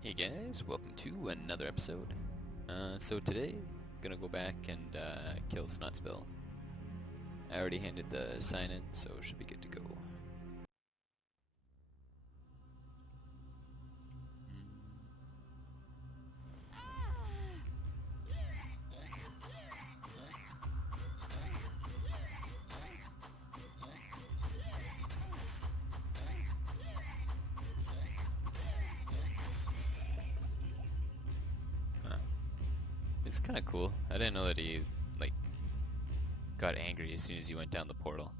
Hey guys, welcome to another episode. So today, gonna go back and kill Snotsbill. I already handed the sign in, so should be good to go. Huh. It's kind of cool. I didn't know that he like got angry as soon as he went down the portal.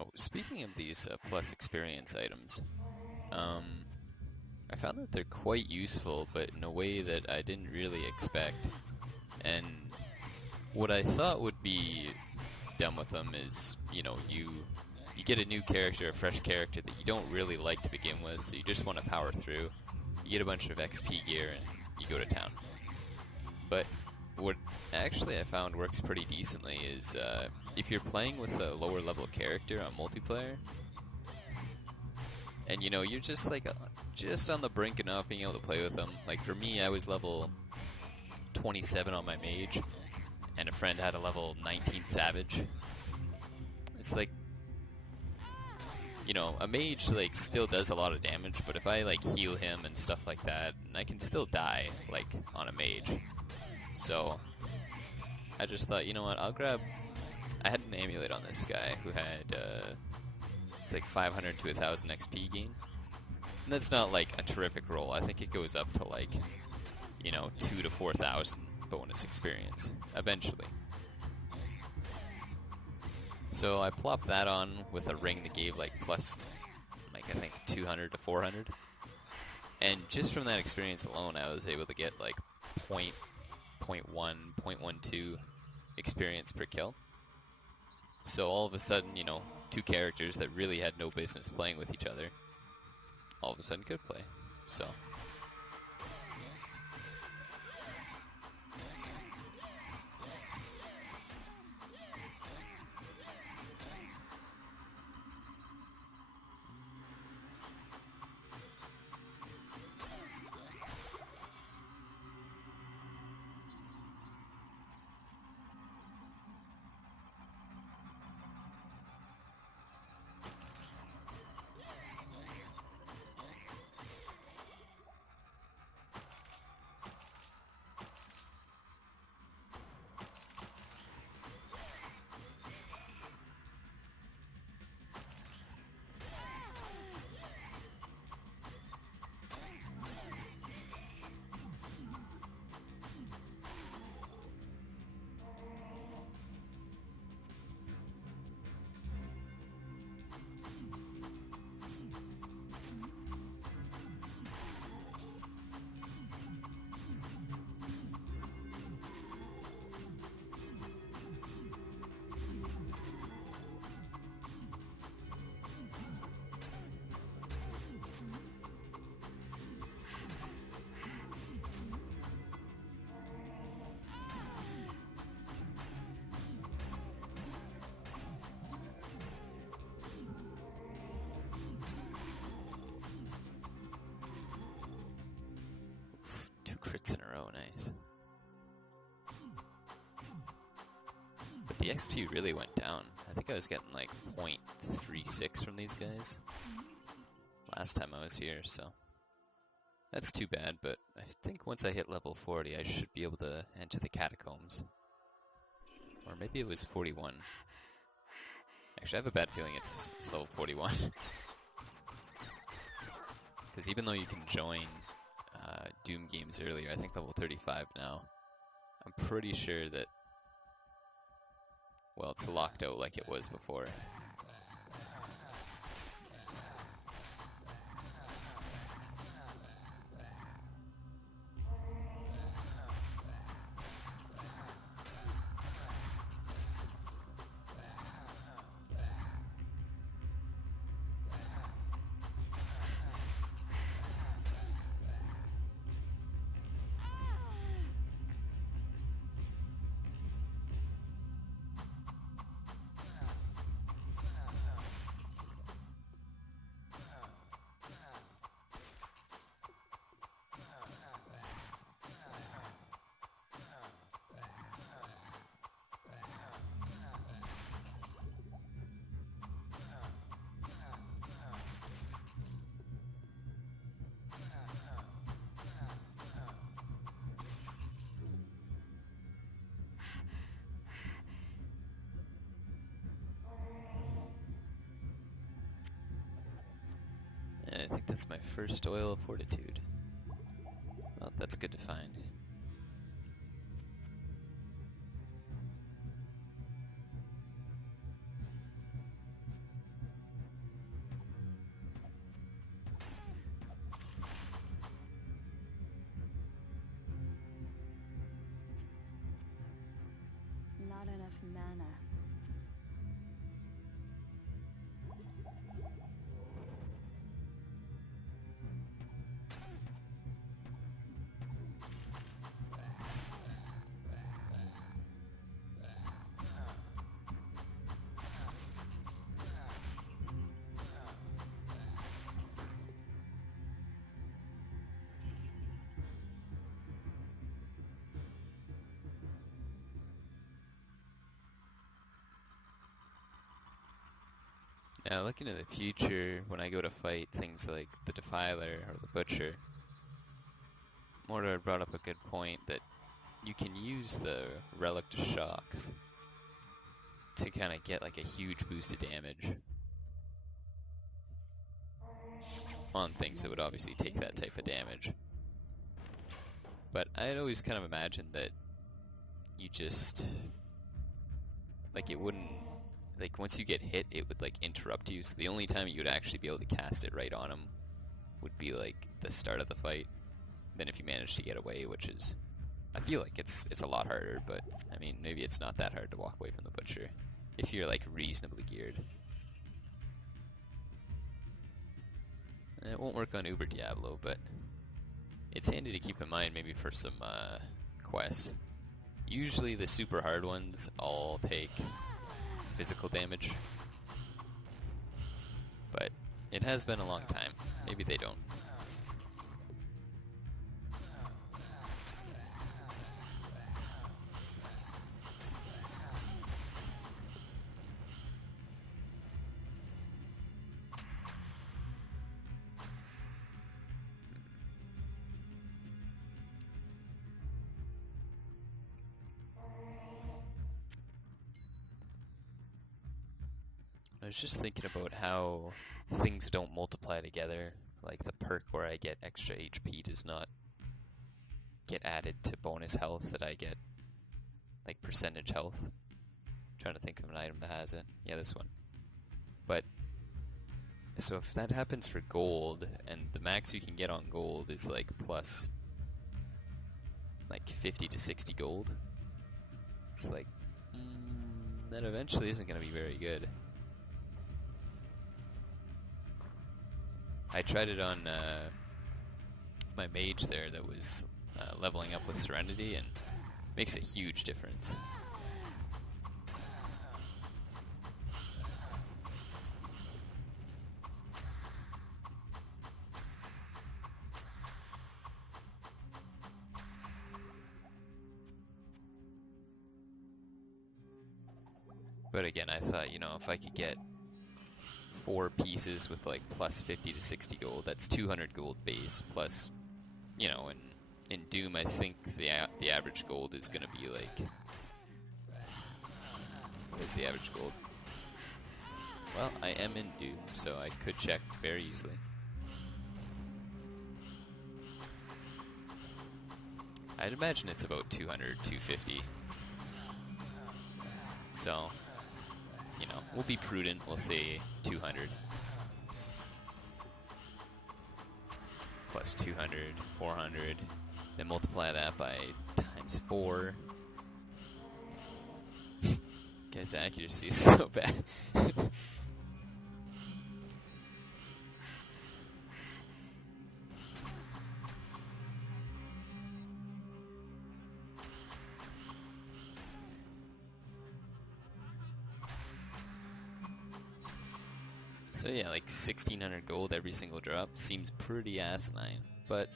Oh, speaking of these plus experience items, um, I found that they're quite useful, but in a way that I didn't really expect. And what I thought would be done with them is, you get a new character, a fresh character that you don't really like to begin with, so you just want to power through. You get a bunch of XP gear and you go to town. But what actually I found works pretty decently is if you're playing with a lower level character on multiplayer, and you're just like just on the brink of not being able to play with them. Like for me, I was level 27 on my mage, and a friend had a level 19 savage. It's like, a mage like still does a lot of damage, but if I like heal him and stuff like that, and I can still die like on a mage. So I just thought, you know what, I had an amulet on this guy who had it's like 500 to 1000 XP gain. And that's not like a terrific roll. I think it goes up to like, 2 to 4000 bonus experience eventually. So I plopped that on with a ring that gave like plus, like I think 200 to 400. And just from that experience alone, I was able to get like 0.12 experience per kill. So all of a sudden, two characters that really had no business playing with each other, all of a sudden could play. So. Crits in a row, nice. But the XP really went down. I think I was getting like 0.36 from these guys last time I was here, so that's too bad, but I think once I hit level 40, I should be able to enter the catacombs. Or maybe it was 41. Actually, I have a bad feeling it's level 41. Because even though you can join Doom games earlier, I think level 35 now, I'm pretty sure that, well, it's locked out like it was before. that's my first oil of fortitude. Well, that's good to find. Not enough mana. Now, looking to the future, when I go to fight things like the Defiler or the Butcher, Mordor brought up a good point that you can use the Relic Shocks to kind of get like a huge boost of damage on things that would obviously take that type of damage. But I had always kind of imagined that you just, like, it wouldn't, like, once you get hit, it would, like, interrupt you. So the only time you would actually be able to cast it right on him would be, like, the start of the fight. Then if you manage to get away, which is, I feel like it's a lot harder, but, I mean, maybe it's not that hard to walk away from the Butcher if you're, like, reasonably geared. It won't work on Uber Diablo, but it's handy to keep in mind maybe for some quests. Usually the super hard ones all take physical damage, but it has been a long time. Maybe they don't. I was just thinking about how things don't multiply together. Like the perk where I get extra HP does not get added to bonus health that I get, like percentage health. I'm trying to think of an item that has it. Yeah, this one. But, so if that happens for gold, and the max you can get on gold is like plus like 50 to 60 gold, it's like, that eventually isn't going to be very good. I tried it on my mage there that was leveling up with Serenity, and makes a huge difference. But again, I thought, you know, if I could get 4 pieces with like plus 50 to 60 gold, that's 200 gold base, plus, you know, in Doom I think the average gold is going to be like, what is the average gold? Well, I am in Doom, so I could check very easily. I'd imagine it's about 200, 250. So, you know, we'll be prudent, we'll say 200. Plus 200, 400, then multiply that by times 4. Guy's accuracy is so bad. So yeah, like 1600 gold every single drop seems pretty asinine, but,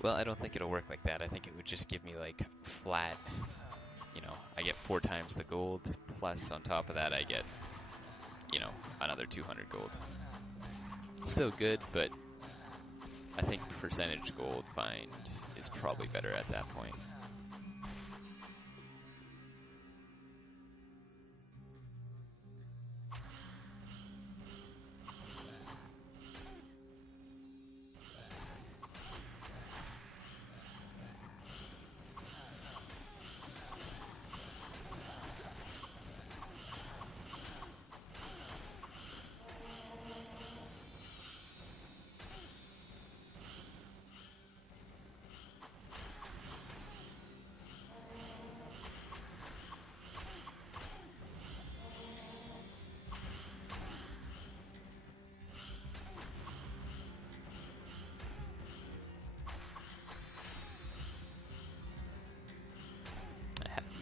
well, I don't think it'll work like that. I think it would just give me like flat, you know, I get 4 times the gold, plus on top of that I get, you know, another 200 gold. Still good, but I think percentage gold find is probably better at that point.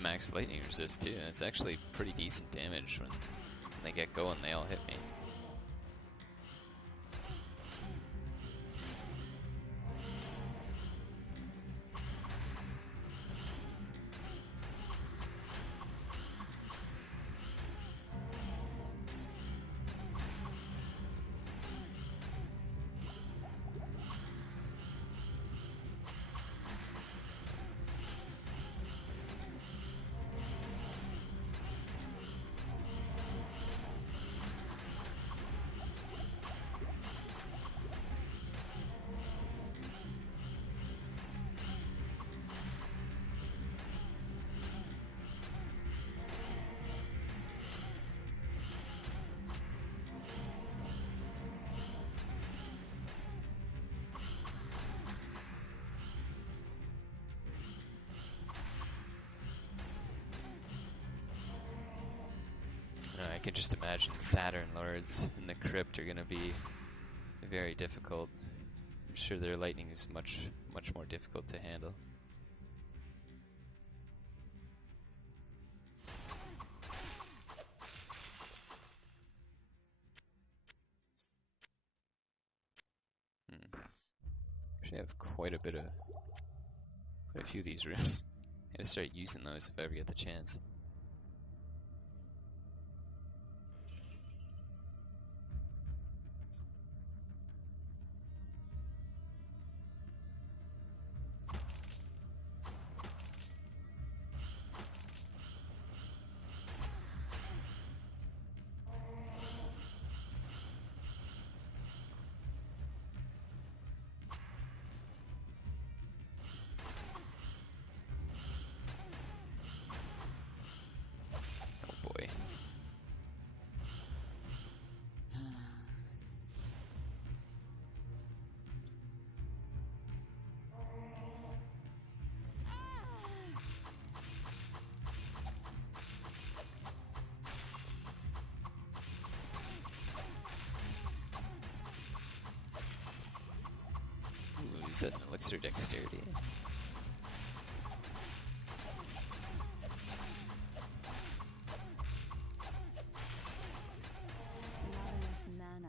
max lightning resist too, and it's actually pretty decent damage when they get going. They all hit me. I can just imagine Saturn Lords in the crypt are going to be very difficult. I'm sure their lightning is much more difficult to handle. Actually, I have quite a few of these rooms. I gotta start using those if I ever get the chance. Is that an elixir dexterity? Not enough mana.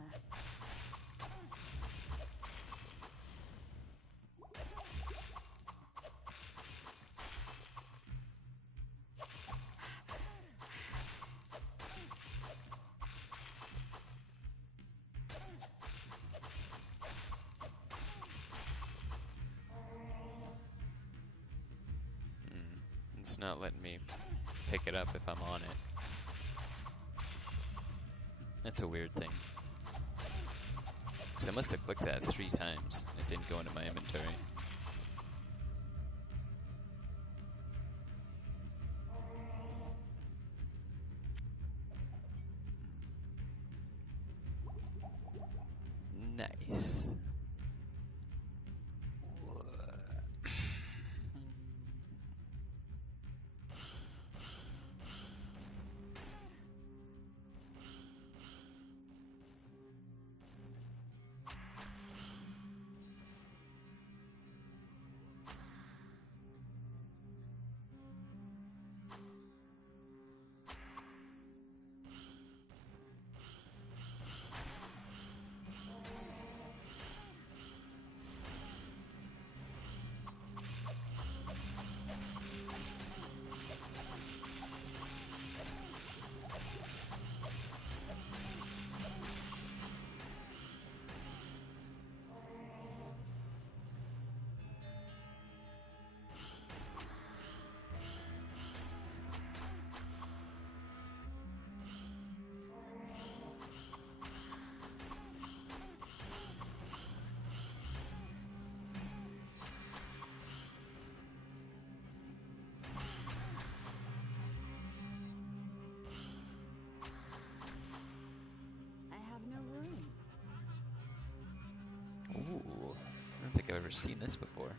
It's not letting me pick it up if I'm on it. That's a weird thing. Because I must have clicked that 3 times. It didn't go into my inventory. Nice. I have no room. Ooh, I don't think I've ever seen this before.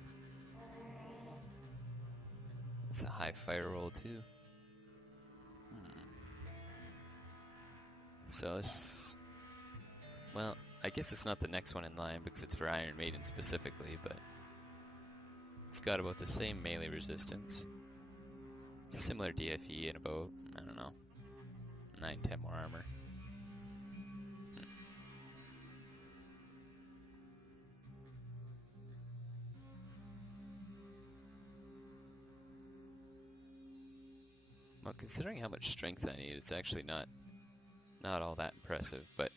It's a high fire roll too. So this, well, I guess it's not the next one in line because it's for Iron Maiden specifically, but it's got about the same melee resistance. Similar DFE and about, I don't know, 9-10 more armor. Well, considering how much strength I need, it's actually not all that impressive, but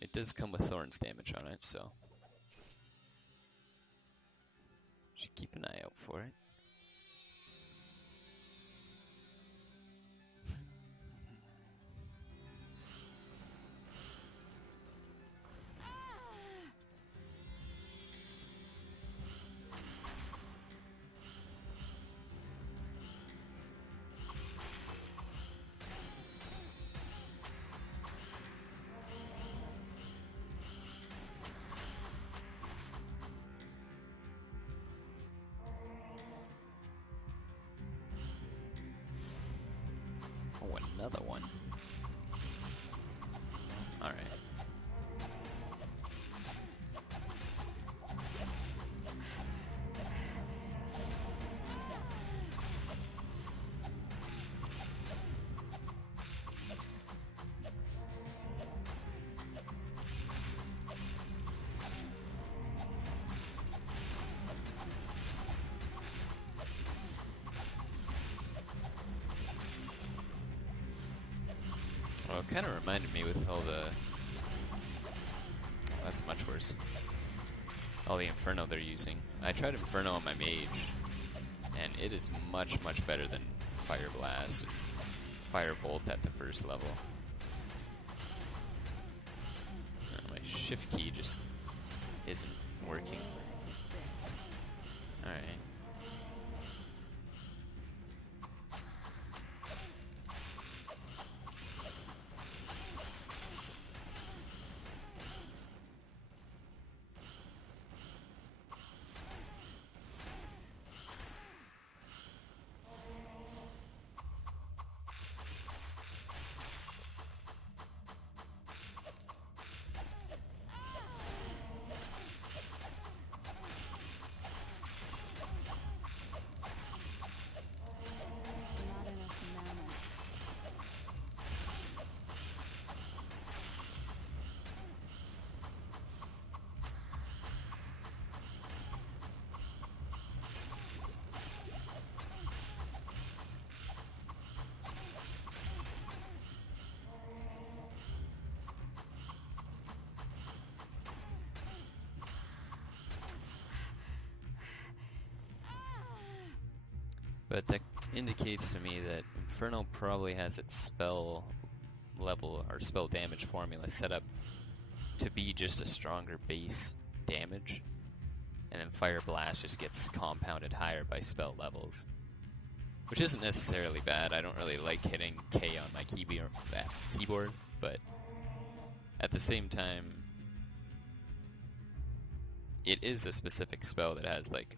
it does come with thorns damage on it, so should keep an eye out for it. Oh, another one. Alright. Well, it kind of reminded me with all the... Oh, that's much worse. All the Inferno they're using. I tried Inferno on my mage, and it is much, much better than Fire Blast and Fire Bolt at the first level. My shift key just isn't working. Alright. Not enough mana. But that indicates to me that Inferno probably has its spell level or spell damage formula set up to be just a stronger base damage, and then Fire Blast just gets compounded higher by spell levels, which isn't necessarily bad. I don't really like hitting K on my keyboard, but at the same time, it is a specific spell that has, like,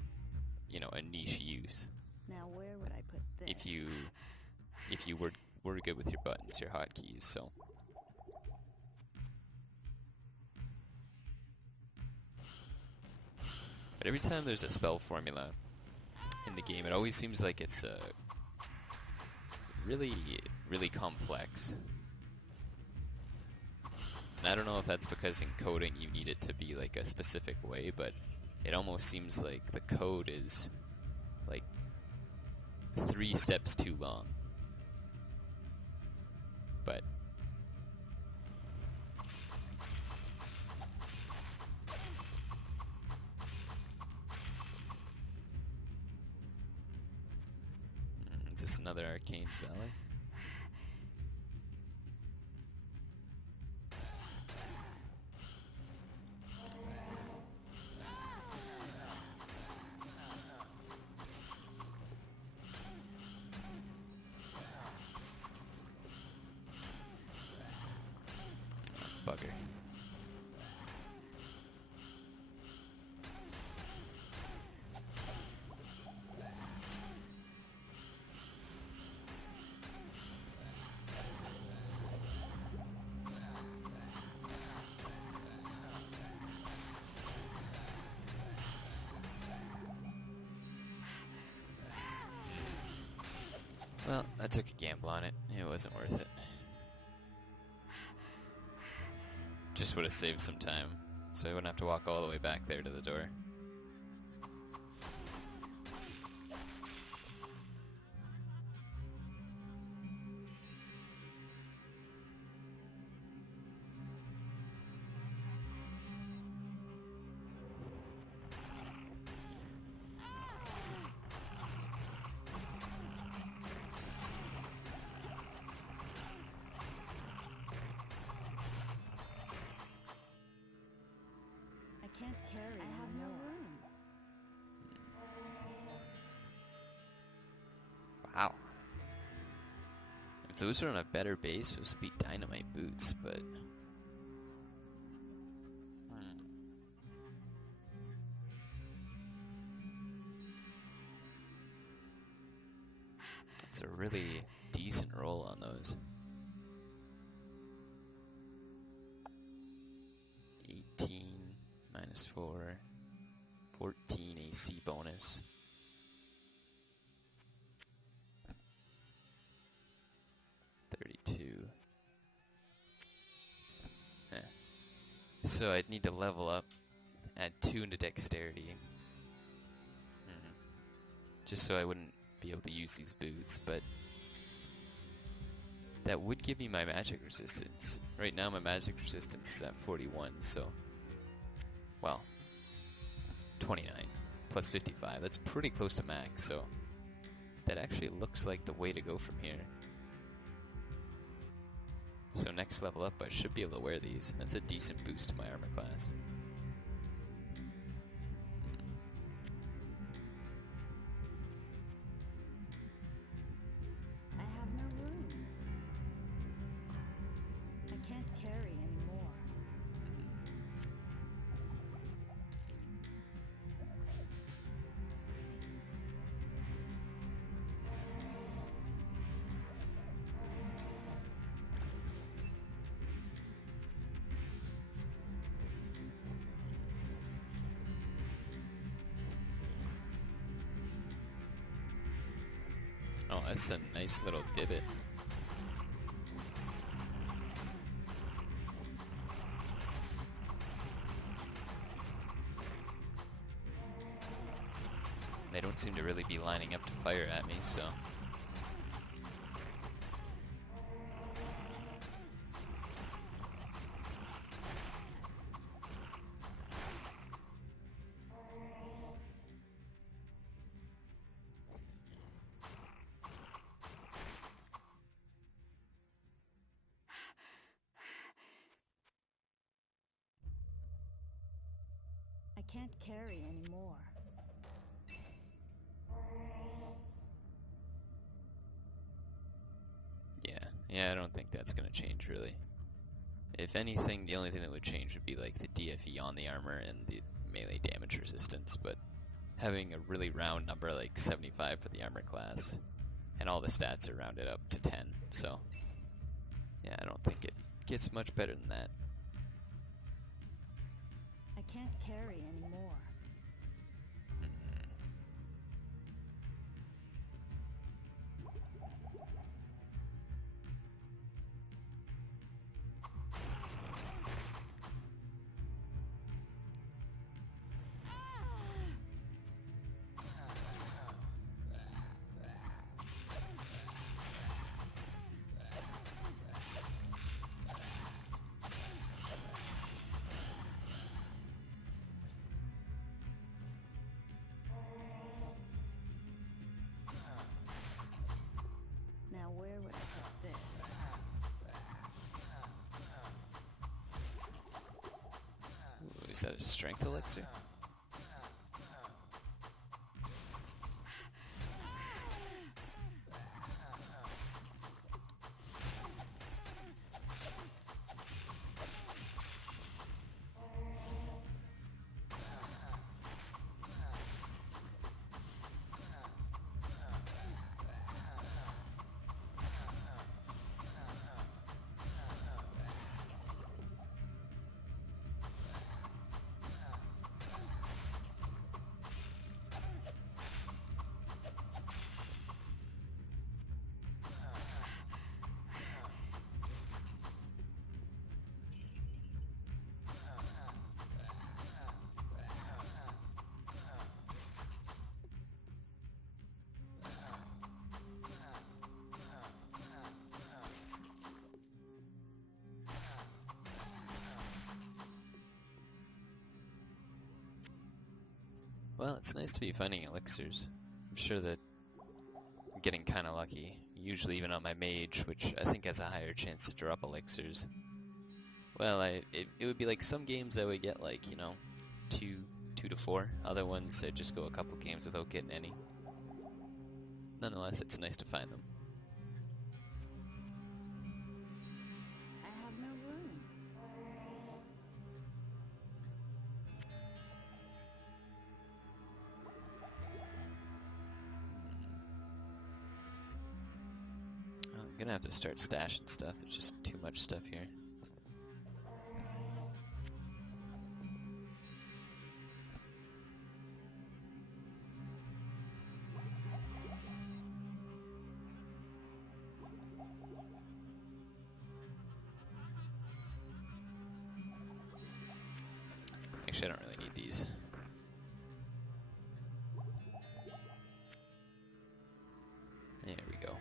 you know, a niche use. Now where would I put this? If you were good with your buttons, your hotkeys, so. But every time there's a spell formula in the game, it always seems like it's really, really complex. And I don't know if that's because in coding you need it to be like a specific way, but it almost seems like the code is like 3 steps too long. But is this another Arcane's Valley? Bugger. Well, I took a gamble on it. It wasn't worth it. Just would have saved some time, so I wouldn't have to walk all the way back there to the door. I can't carry. I have no room. Wow. If those were on a better base, those would be dynamite boots, but... That's a really decent roll on those. 18 minus 4, 14 AC bonus. So I'd need to level up, add 2 into dexterity. Just so I wouldn't be able to use these boots, but that would give me my magic resistance. Right now my magic resistance is at 41, so... Well, 29 plus 55. That's pretty close to max, so that actually looks like the way to go from here. So next level up, I should be able to wear these. That's a decent boost to my armor class. I have no room. I can't carry anymore. Oh, that's a nice little divot. They don't seem to really be lining up to fire at me, so... I can't carry anymore. Yeah, I don't think that's going to change, really. If anything, the only thing that would change would be, like, the DFE on the armor and the melee damage resistance, but having a really round number like 75 for the armor class, and all the stats are rounded up to 10, so... Yeah, I don't think it gets much better than that. I can't carry anymore. Now where would I put this? Ooh, is that a strength elixir? Well, it's nice to be finding elixirs. I'm sure that I'm getting kind of lucky. Usually even on my mage, which I think has a higher chance to drop elixirs. Well, it would be like some games I would get like, you know, 2 to 4. Other ones I'd just go a couple games without getting any. Nonetheless, it's nice to find them. I have no room. I'm gonna have to start stashing stuff. There's just too much stuff here. Actually, I don't really need these. There we go.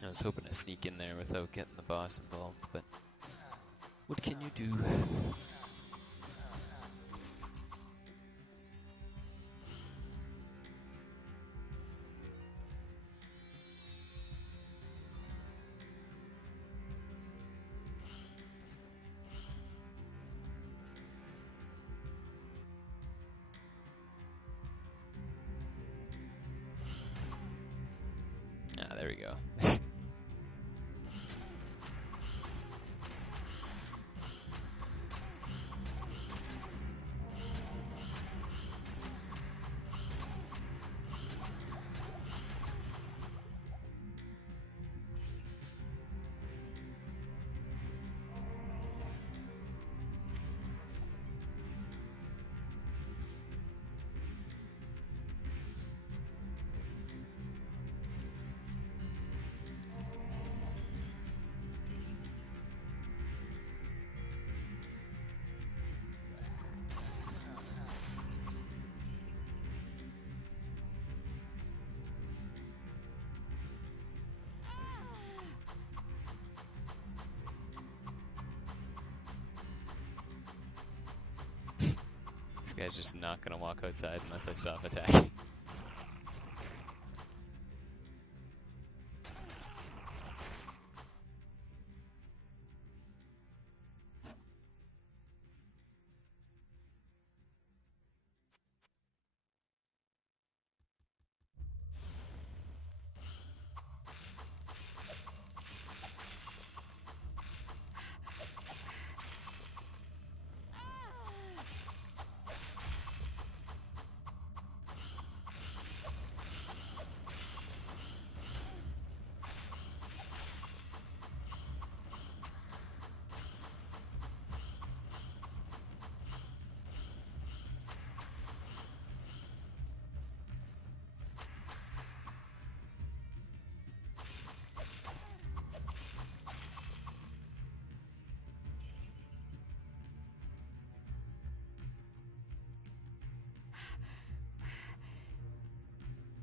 I was hoping to sneak in there without getting the boss involved, but what can you do? Ah, there we go. This guy's just not gonna walk outside unless I stop attacking.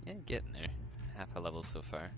Yeah, getting there. Half a level so far.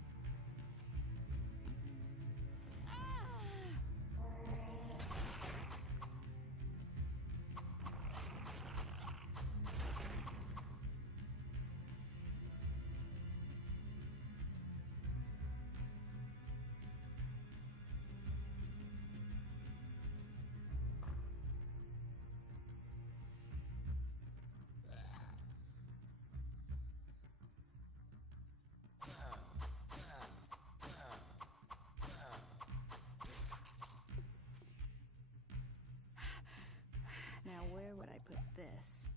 Now where would I put this?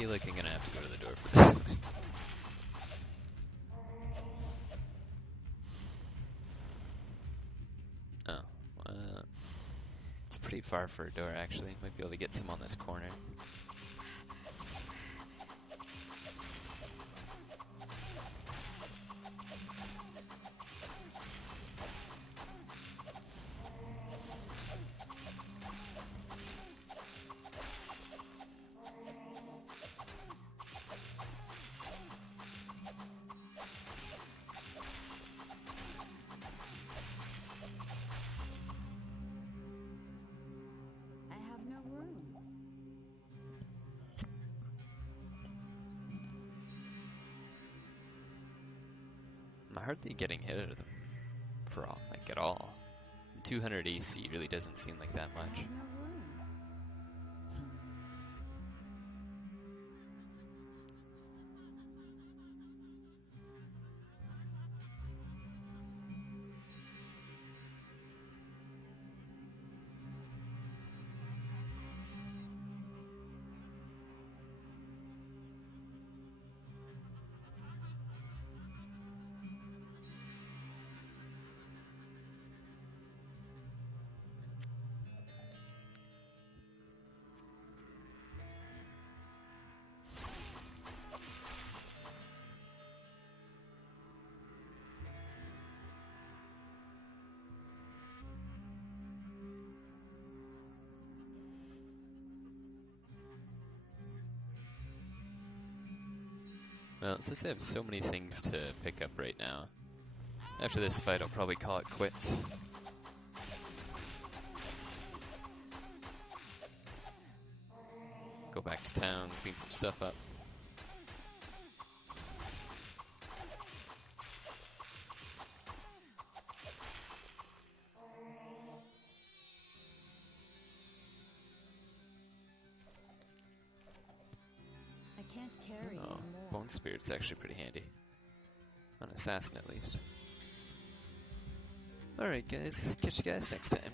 feel like I'm gonna have to go to the door for this one. Oh, it's pretty far for a door actually. Might be able to get some on this corner. I have no room. I'm hardly getting hit out of them for all, like at all. 200 AC really doesn't seem like that I much. have no room. Well, since I have so many things to pick up right now, after this fight I'll probably call it quits. Go back to town, clean some stuff up. I can't carry Oh, anymore. Bone Spirit's actually pretty handy. An assassin at least. Alright guys, catch you guys next time.